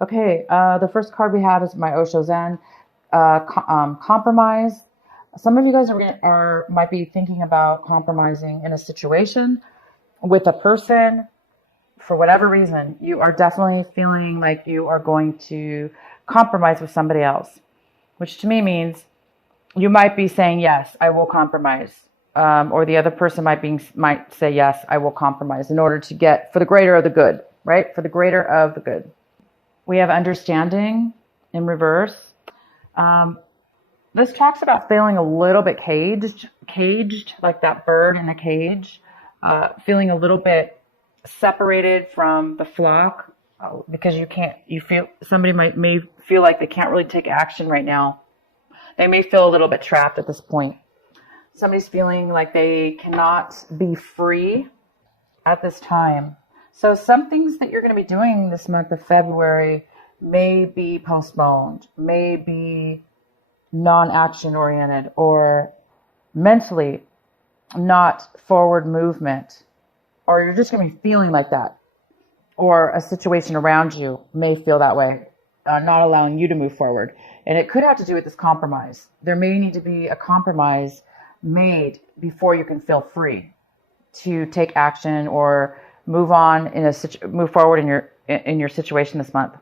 Okay, the first card we have is my Osho Zen, compromise. Some of you guys might be thinking about compromising in a situation with a person for whatever reason. You are definitely feeling like you are going to compromise with somebody else, which to me means you might be saying, yes, I will compromise. Or the other person might say, yes, I will compromise in order to get for the greater of the good, right? For the greater of the good. We have understanding in reverse. This talks about feeling a little bit caged like that bird in a cage, feeling a little bit separated from the flock because somebody may feel like they can't really take action right now. They may feel a little bit trapped at this point. Somebody's feeling like they cannot be free at this time. So some things that you're going to be doing this month of February may be postponed, may be non-action oriented, or mentally not forward movement, or you're just going to be feeling like that, or a situation around you may feel that way, not allowing you to move forward. And it could have to do with this compromise. There may need to be a compromise made before you can feel free to take action or move on move forward in your situation this month.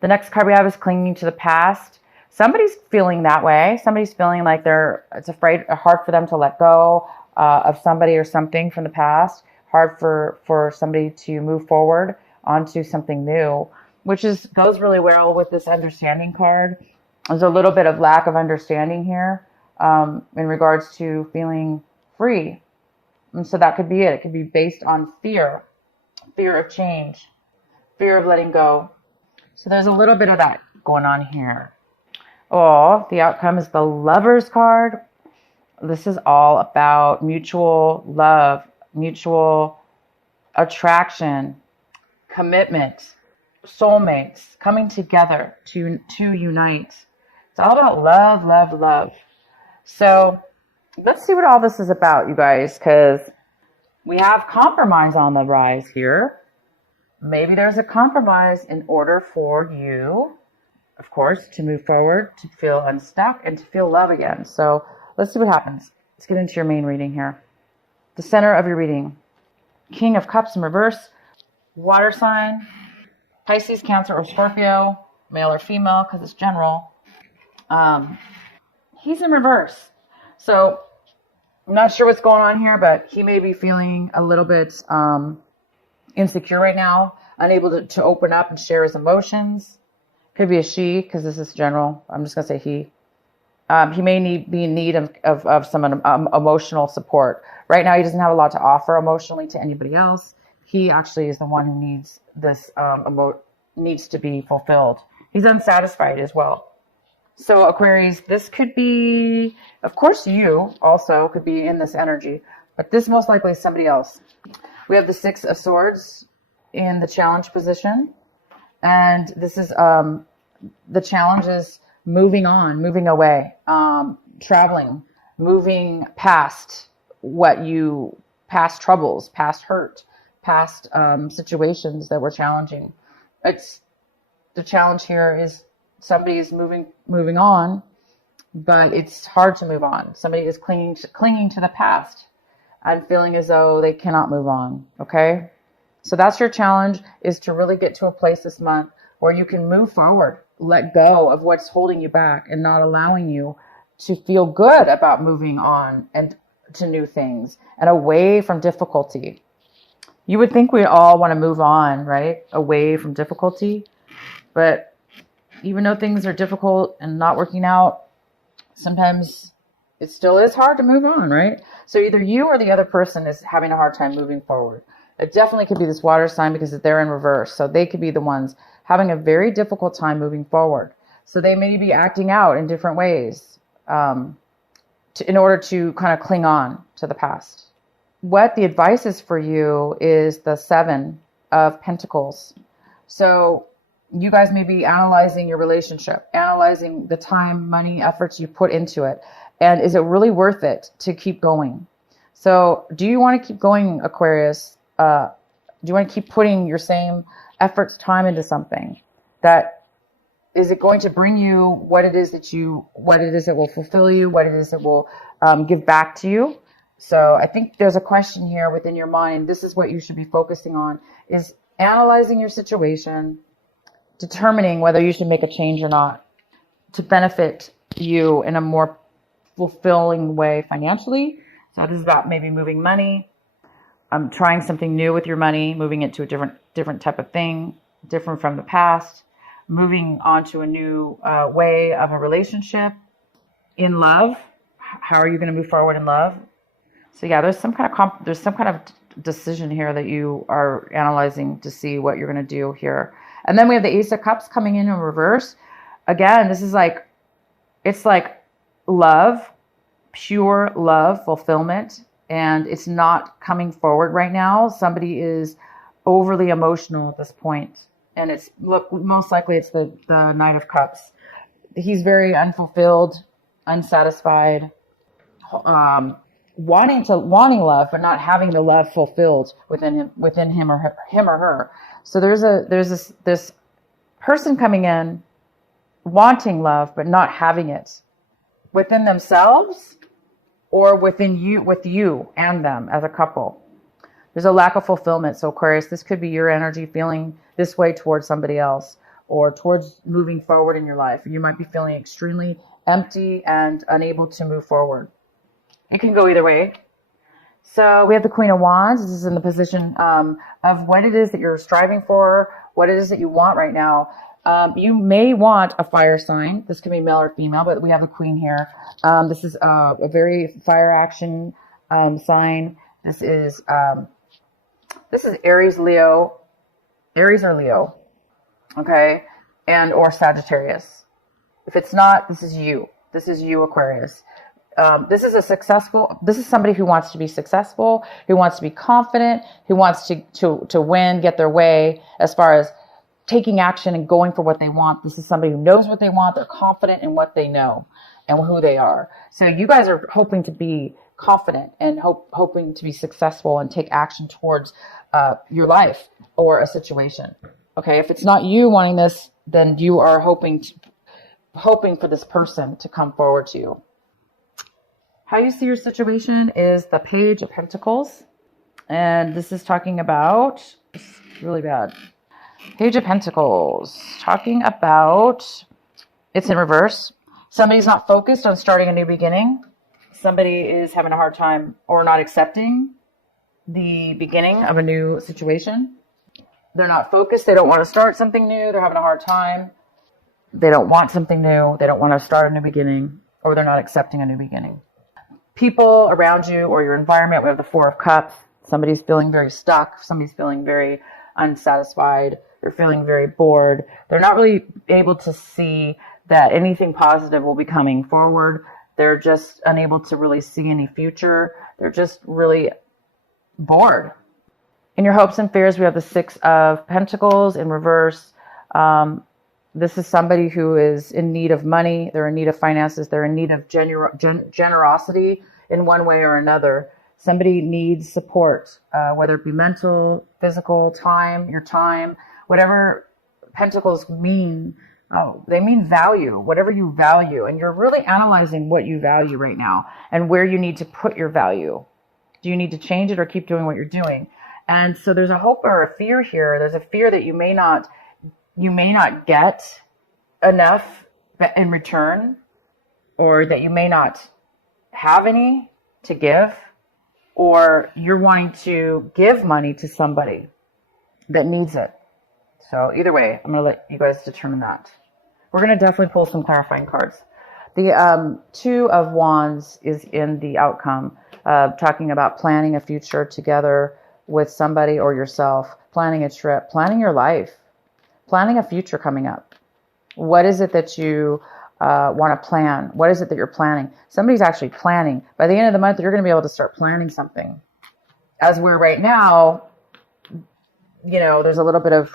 The next card we have is clinging to the past. Somebody's feeling that way. Somebody's feeling like it's hard for them to let go of somebody or something from the past. Hard for somebody to move forward onto something new, which goes really well with this understanding card. There's a little bit of lack of understanding here in regards to feeling free. And so that could be it. It could be based on fear of change, fear of letting go. So there's a little bit of that going on here. Oh, the outcome is the Lovers card. This is all about mutual love, mutual attraction, commitment, soulmates coming together to unite. It's all about love, love, love. So let's see what all this is about, you guys, because we have compromise on the rise here. Maybe there's a compromise in order for you, of course, to move forward, to feel unstuck, and to feel love again. So let's see what happens. Let's get into your main reading here. The center of your reading. King of Cups in reverse. Water sign. Pisces, Cancer, or Scorpio. Male or female, because it's general. He's in reverse. So I'm not sure what's going on here, but he may be feeling a little bit insecure right now, unable to open up and share his emotions. Could be a she, because this is general. I'm just going to say he. He may be in need of some emotional support. Right now, he doesn't have a lot to offer emotionally to anybody else. He actually is the one who needs this, needs to be fulfilled. He's unsatisfied as well. So Aquarius, this could be, of course, you also could be in this energy, but this most likely is somebody else. We have the Six of Swords in the challenge position. And this is, the challenge is moving on, moving away, traveling, moving past past troubles, past hurt, past situations that were challenging. The challenge here is somebody is moving on, but it's hard to move on. Somebody is clinging to the past and feeling as though they cannot move on. Okay. So that's your challenge, is to really get to a place this month where you can move forward, let go of what's holding you back and not allowing you to feel good about moving on and to new things and away from difficulty. You would think we all want to move on, right? Away from difficulty. But even though things are difficult and not working out, sometimes it still is hard to move on, right? So either you or the other person is having a hard time moving forward. It definitely could be this water sign because they're in reverse. So they could be the ones having a very difficult time moving forward. So they may be acting out in different ways in order to kind of cling on to the past. What the advice is for you is the Seven of Pentacles. So you guys may be analyzing your relationship, analyzing the time, money, efforts you put into it. And is it really worth it to keep going? So do you want to keep going, Aquarius? Do you want to keep putting your same efforts, time into something that is it going to bring you what it is that will fulfill you, what it is that will give back to you. So I think there's a question here within your mind. This is what you should be focusing on, is analyzing your situation, determining whether you should make a change or not to benefit you in a more fulfilling way financially. So this is about maybe moving money, trying something new with your money, moving it to a different type of thing, different from the past, moving on to a new way of a relationship. In love, how are you going to move forward in love? So yeah, there's some kind of decision here that you are analyzing to see what you're going to do here. And then we have the Ace of Cups coming in reverse. Again, this is like, it's like love, pure love, fulfillment, and it's not coming forward right now. Somebody is overly emotional at this point, and most likely it's the Knight of Cups. He's very unfulfilled, unsatisfied, wanting love, but not having the love fulfilled within him or her. So there's this person coming in wanting love, but not having it within themselves or with you and them as a couple. There's a lack of fulfillment. So Aquarius, this could be your energy feeling this way towards somebody else or towards moving forward in your life. You might be feeling extremely empty and unable to move forward. It can go either way. So we have the Queen of Wands. This is in the position of what it is that you're striving for, what it is that you want right now. You may want a fire sign. This can be male or female, but we have the Queen here. This is a very fire action sign. This is Aries, Leo, Aries or Leo, okay, and or Sagittarius. If it's not, this is you. This is you, Aquarius. This is somebody who wants to be successful, who wants to be confident, who wants to win, get their way as far as taking action and going for what they want. This is somebody who knows what they want. They're confident in what they know and who they are. So you guys are hoping to be confident and hoping to be successful and take action towards your life or a situation. Okay, if it's not you wanting this, then you are hoping for this person to come forward to you. How you see your situation is the Page of Pentacles. And this is talking about, it's really bad. Page of Pentacles, talking about, it's in reverse. Somebody's not focused on starting a new beginning. Somebody is having a hard time or not accepting the beginning of a new situation. They're not focused. They don't want to start something new. They're having a hard time. They don't want something new. They don't want to start a new beginning, or they're not accepting a new beginning. People around you or your environment, we have the Four of Cups. Somebody's feeling very stuck. Somebody's feeling very unsatisfied. They're feeling very bored. They're not really able to see that anything positive will be coming forward. They're just unable to really see any future. They're just really bored. In your hopes and fears, we have the Six of Pentacles in reverse. This is somebody who is in need of money. They're in need of finances. They're in need of generosity in one way or another. Somebody needs support, whether it be mental, physical, your time, whatever pentacles mean. They mean value, whatever you value. And you're really analyzing what you value right now and where you need to put your value. Do you need to change it or keep doing what you're doing? And so there's a hope or a fear here. There's a fear that you may not get enough in return, or that you may not have any to give, or you're wanting to give money to somebody that needs it. So either way, I'm going to let you guys determine that. We're going to definitely pull some clarifying cards. The Two of Wands is in the outcome, talking about planning a future together with somebody or yourself, planning a trip, planning your life, planning a future coming up. What is it that you want to plan? What is it that you're planning? Somebody's actually planning. By the end of the month, you're going to be able to start planning something. As we're right now, there's a little bit of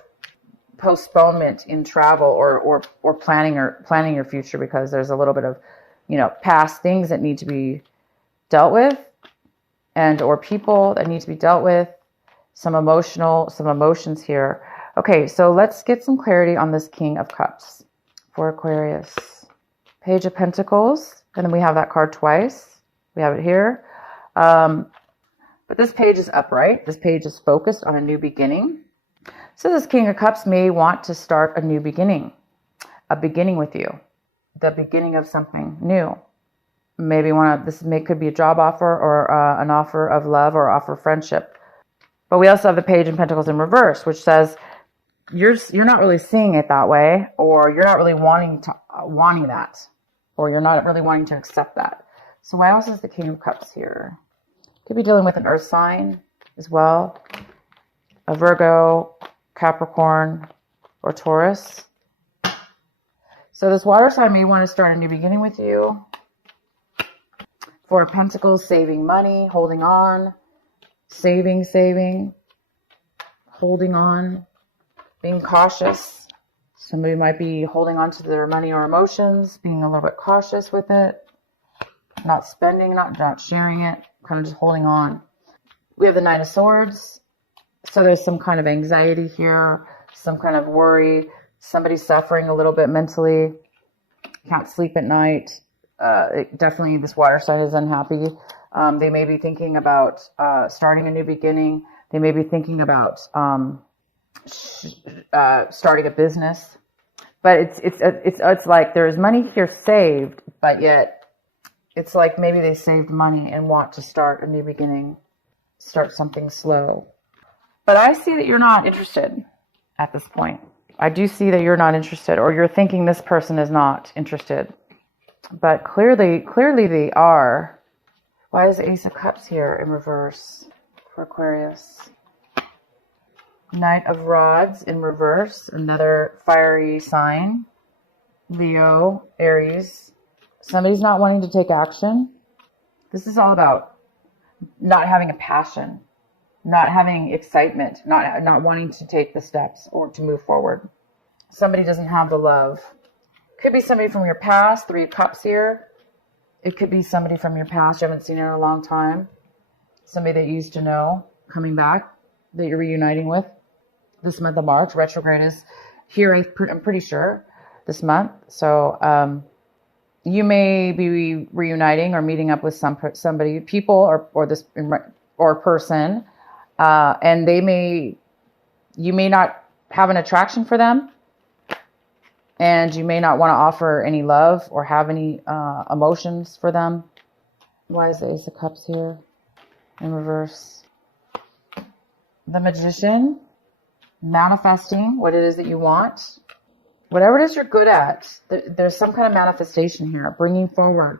postponement in travel or planning your future, because there's a little bit of, past things that need to be dealt with, and or people that need to be dealt with. Some emotions here. Okay, so let's get some clarity on this King of Cups for Aquarius. Page of Pentacles, and then we have that card twice. We have it here. But this page is upright. This page is focused on a new beginning. So this King of Cups may want to start a new beginning. A beginning with you. The beginning of something new. Maybe could be a job offer or an offer of love or offer of friendship. But we also have the Page of Pentacles in reverse, which says you're not really seeing it that way, or you're not really wanting that, or you're not really wanting to accept that. So why else is the King of Cups here? Could be dealing with an earth sign as well, a Virgo, Capricorn, or Taurus. So this water sign may want to start a new beginning with you. Four of Pentacles, saving money, holding on, saving, holding on, being cautious. Somebody might be holding on to their money or emotions, being a little bit cautious with it, not spending, not sharing it, kind of just holding on. We have the Nine of Swords. So there's some kind of anxiety here, some kind of worry. Somebody's suffering a little bit mentally, can't sleep at night. Definitely this water sign is unhappy. They may be thinking about starting a new beginning. They may be thinking about starting a business. But it's like there's money here saved, but yet it's like maybe they saved money and want to start a new beginning, start something slow. But I see that you're not interested at this point. I do see that you're not interested, or you're thinking this person is not interested. But clearly they are. Why is the Ace of Cups here in reverse for Aquarius? Knight of Rods in reverse, another fiery sign. Leo, Aries. Somebody's not wanting to take action. This is all about not having a passion, not having excitement, not wanting to take the steps or to move forward. Somebody doesn't have the love. Could be somebody from your past, Three of Cups here. It could be somebody from your past you haven't seen in a long time. Somebody that you used to know coming back that you're reuniting with. This month of March, retrograde is here, I'm pretty sure, this month. So you may be reuniting or meeting up with people or person, and you may not have an attraction for them, and you may not want to offer any love or have any emotions for them. Why is the Ace of Cups here in reverse? The Magician, manifesting what it is that you want. Whatever it is you're good at, there's some kind of manifestation here, bringing forward,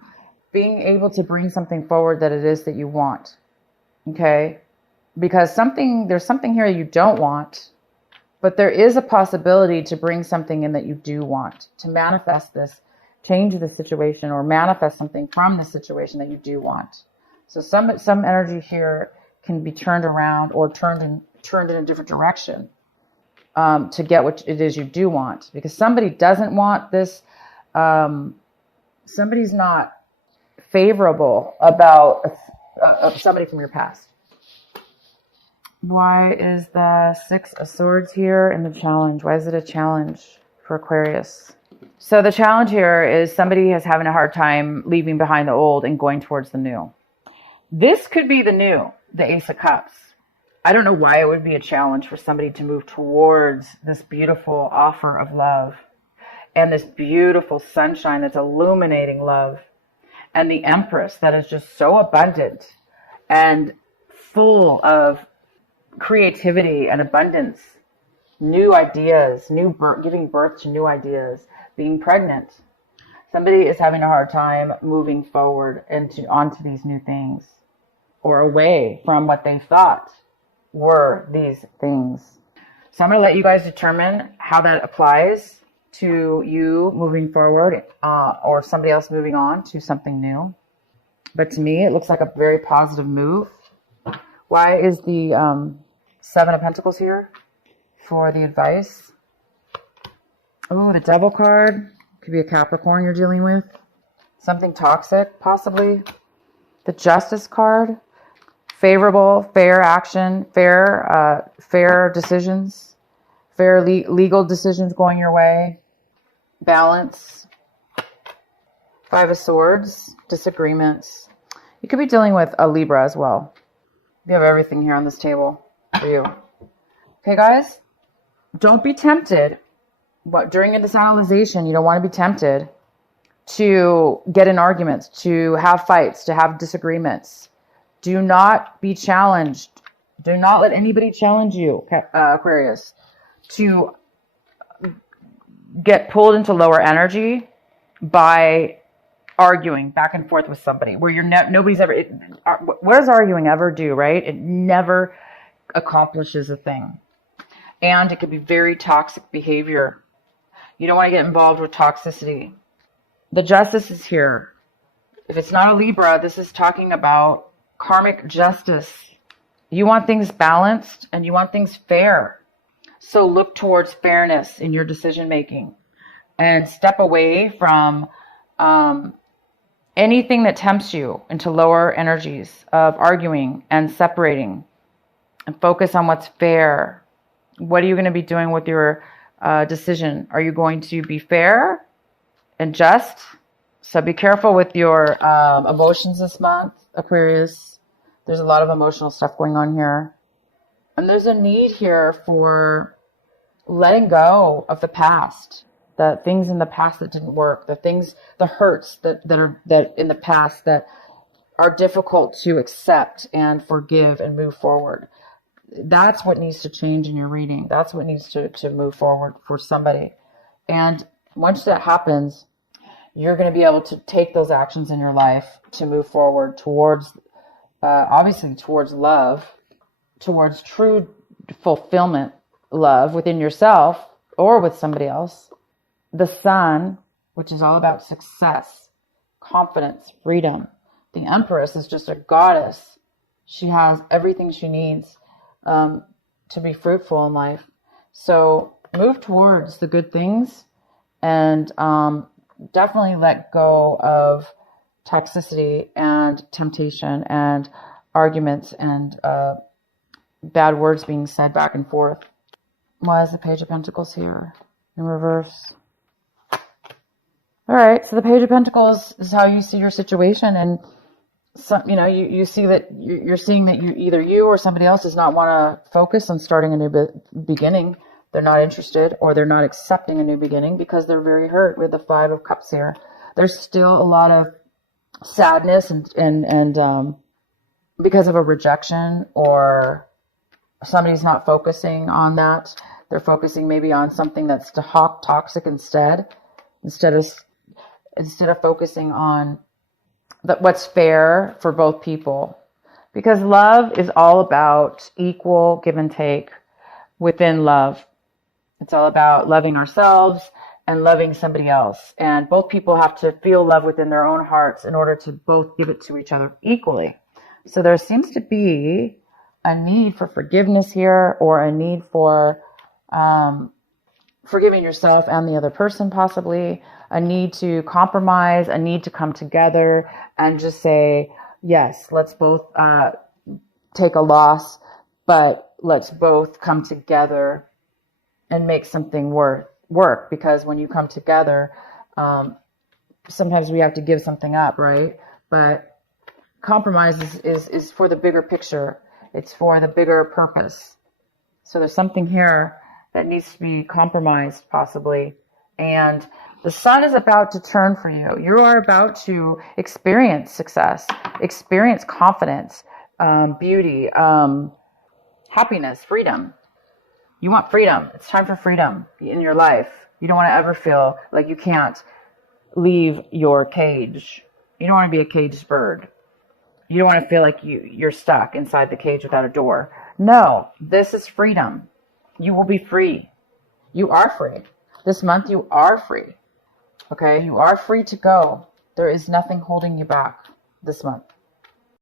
being able to bring something forward that it is that you want. Okay? Because there's something here you don't want, but there is a possibility to bring something in that you do want, to manifest this, change the situation, or manifest something from the situation that you do want. So some energy here can be turned around or turned in a different direction. To get what it is you do want, because somebody doesn't want this. Somebody's not favorable about somebody from your past. Why is the Six of Swords here in the challenge? Why is it a challenge for Aquarius? So the challenge here is somebody is having a hard time leaving behind the old and going towards the new. This could be the new, the Ace of Cups. I don't know why it would be a challenge for somebody to move towards this beautiful offer of love and this beautiful sunshine that's illuminating love, and the Empress that is just so abundant and full of creativity and abundance, new ideas, giving birth to new ideas, being pregnant. Somebody is having a hard time moving forward onto these new things, or away from what they thought were these things. So I'm going to let you guys determine how that applies to you moving forward, or somebody else moving on to something new. But to me, it looks like a very positive move. Why is the Seven of Pentacles here for the advice? Oh, the Devil card. Could be a Capricorn you're dealing with. Something toxic, possibly. The Justice card. Favorable, fair action, fair decisions, legal decisions going your way. Balance. 5 of Swords. Disagreements. You could be dealing with a Libra as well. You have everything here on this table for you. Okay, guys? Don't be tempted. But during this analyzation, you don't want to be tempted to get in arguments, to have fights, to have disagreements. Do not be challenged. Do not let anybody challenge you, Aquarius, to get pulled into lower energy by arguing back and forth with somebody where you're nobody's ever. What does arguing ever do, right? It never accomplishes a thing, and it can be very toxic behavior. You don't want to get involved with toxicity. The Justice is here. If it's not a Libra, this is talking about karmic justice. You want things balanced and you want things fair. So look towards fairness in your decision making and step away from anything that tempts you into lower energies of arguing and separating, and focus on what's fair. What are you going to be doing with your decision? Are you going to be fair and just? So be careful with your emotions this month, Aquarius. There's a lot of emotional stuff going on here. And there's a need here for letting go of the past. The things in the past that didn't work. The hurts that in the past that are difficult to accept and forgive and move forward. That's what needs to change in your reading. That's what needs to move forward for somebody. And once that happens, you're going to be able to take those actions in your life to move forward towards, obviously towards love, towards true fulfillment, love within yourself or with somebody else. The Sun, which is all about success, confidence, freedom. The Empress is just a goddess. She has everything she needs to be fruitful in life. So move towards the good things and definitely let go of toxicity and temptation and arguments and bad words being said back and forth. Why is the Page of Pentacles here in reverse? All right, so the Page of Pentacles is how you see your situation, and some, you see that you're seeing that either you or somebody else does not want to focus on starting a new beginning. They're not interested, or they're not accepting a new beginning because they're very hurt with the 5 of Cups here. There's still a lot of sadness and because of a rejection, or somebody's not focusing on that. They're focusing maybe on something that's toxic instead of focusing on what's fair for both people. Because love is all about equal give and take within love. It's all about loving ourselves and loving somebody else. And both people have to feel love within their own hearts in order to both give it to each other equally. So there seems to be a need for forgiveness here, or a need for forgiving yourself and the other person, possibly a need to compromise, a need to come together and just say, yes, let's both take a loss, but let's both come together and make something work. Because when you come together, sometimes we have to give something up, right? But compromise is for the bigger picture. It's for the bigger purpose. So there's something here that needs to be compromised, possibly. And the Sun is about to turn for you. You are about to experience success, experience confidence, beauty, happiness, freedom. You want freedom. It's time for freedom in your life. You don't want to ever feel like you can't leave your cage. You don't want to be a caged bird. You don't want to feel like you're stuck inside the cage without a door. No, this is freedom. You will be free. You are free. This month you are free. Okay? You are free to go. There is nothing holding you back this month.